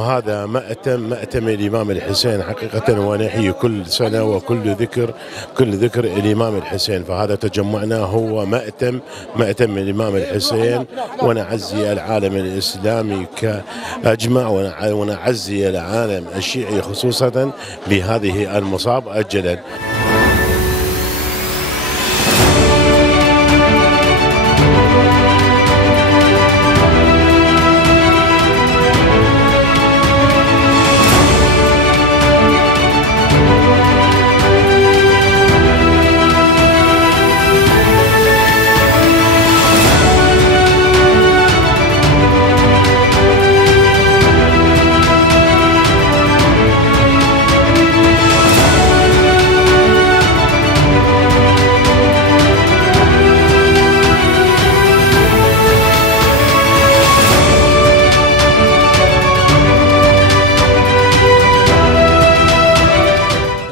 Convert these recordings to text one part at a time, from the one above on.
وهذا مأتم الإمام الحسين حقيقة، ونحيي كل سنة وكل ذكر الإمام الحسين. فهذا تجمعنا هو مأتم الإمام الحسين، ونعزي العالم الإسلامي كأجمع، ونعزي العالم الشيعي خصوصا بهذه المصاب أجلا.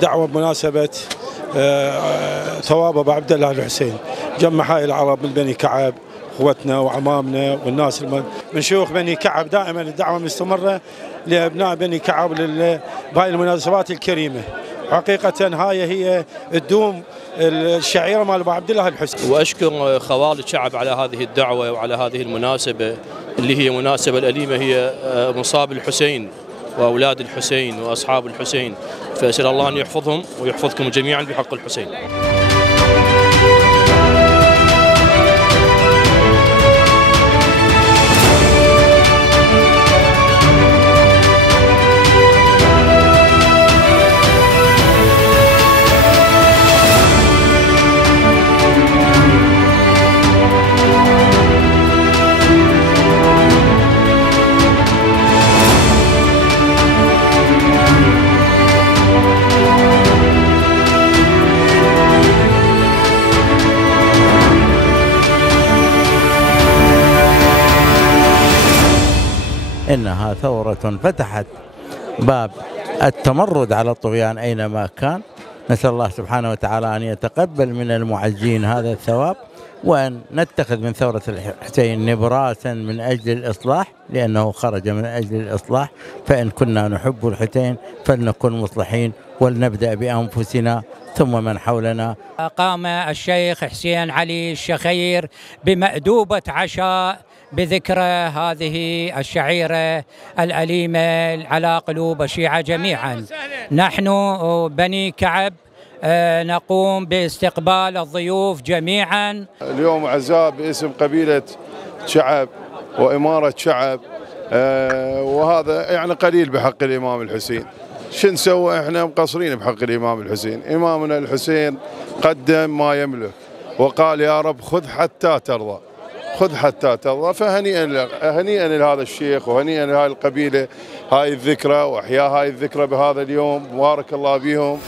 دعوة بمناسبة ثواب أبو عبد الله الحسين، جمع هاي العرب من بني كعب، اخوتنا وعمامنا والناس من شيوخ بني كعب. دائما الدعوة مستمرة لأبناء بني كعب بهاي المناسبات الكريمة. حقيقة هاي هي الدوم الشعيرة مال أبو عبد الله الحسين. وأشكر خوالد شعب على هذه الدعوة وعلى هذه المناسبة اللي هي مناسبة الأليمة، هي مصاب الحسين وأولاد الحسين وأصحاب الحسين، فأسأل الله أن يحفظهم ويحفظكم جميعا بحق الحسين. إنها ثورة فتحت باب التمرد على الطغيان أينما كان. نسأل الله سبحانه وتعالى أن يتقبل من المعزين هذا الثواب، وأن نتخذ من ثورة الحسين نبراسا من أجل الإصلاح، لأنه خرج من أجل الإصلاح. فإن كنا نحب الحسين فلنكن مصلحين، ولنبدأ بأنفسنا ثم من حولنا. قام الشيخ حسين علي الشخير بمأدوبة عشاء بذكرى هذه الشعيرة الأليمة على قلوب الشيعة جميعا. نحن بني كعب نقوم باستقبال الضيوف جميعا. اليوم عزاء باسم قبيلة شعب وإمارة شعب، وهذا يعني قليل بحق الإمام الحسين. شو نسوي؟ احنا مقصرين بحق الإمام الحسين. إمامنا الحسين قدم ما يملك وقال يا رب خذ حتى ترضى، خذ حتى ترضى. فهنيئا لهذا الشيخ وهنيئا لهذه القبيلة هاي الذكرى، وأحياء هاي الذكرى بهذا اليوم. بارك الله بهم.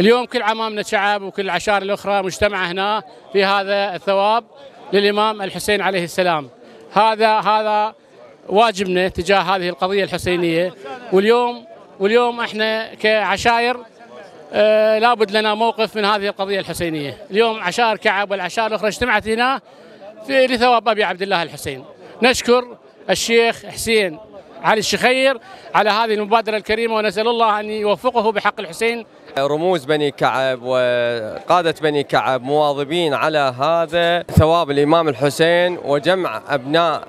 اليوم كل عمامنا شعب وكل العشائر الأخرى مجتمعة هنا في هذا الثواب للإمام الحسين عليه السلام. هذا واجبنا تجاه هذه القضية الحسينية. واليوم احنا كعشائر لابد لنا موقف من هذه القضية الحسينية. اليوم عشائر كعب والعشائر الأخرى اجتمعت هنا لثواب أبي عبد الله الحسين. نشكر الشيخ حسين علي الشخير على هذه المبادرة الكريمة، ونسأل الله أن يوفقه بحق الحسين. رموز بني كعب وقادة بني كعب مواظبين على هذا ثواب الإمام الحسين، وجمع أبناء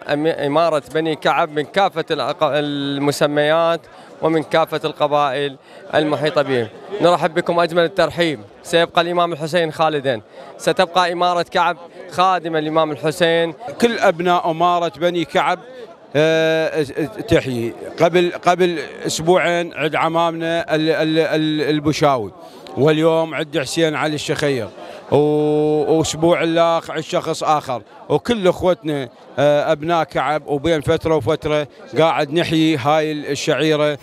إمارة بني كعب من كافة المسميات ومن كافة القبائل المحيطة بهم. نرحب بكم أجمل الترحيب. سيبقى الإمام الحسين خالدا، ستبقى إمارة كعب خادمة الإمام الحسين. كل أبناء إمارة بني كعب تحيي. قبل اسبوعين عند عمامنا البشاوي واليوم عند حسين علي الشخير، واسبوع الاخ عند شخص اخر، وكل اخوتنا ابناء كعب، وبين فتره وفتره قاعد نحيي هاي الشعيره.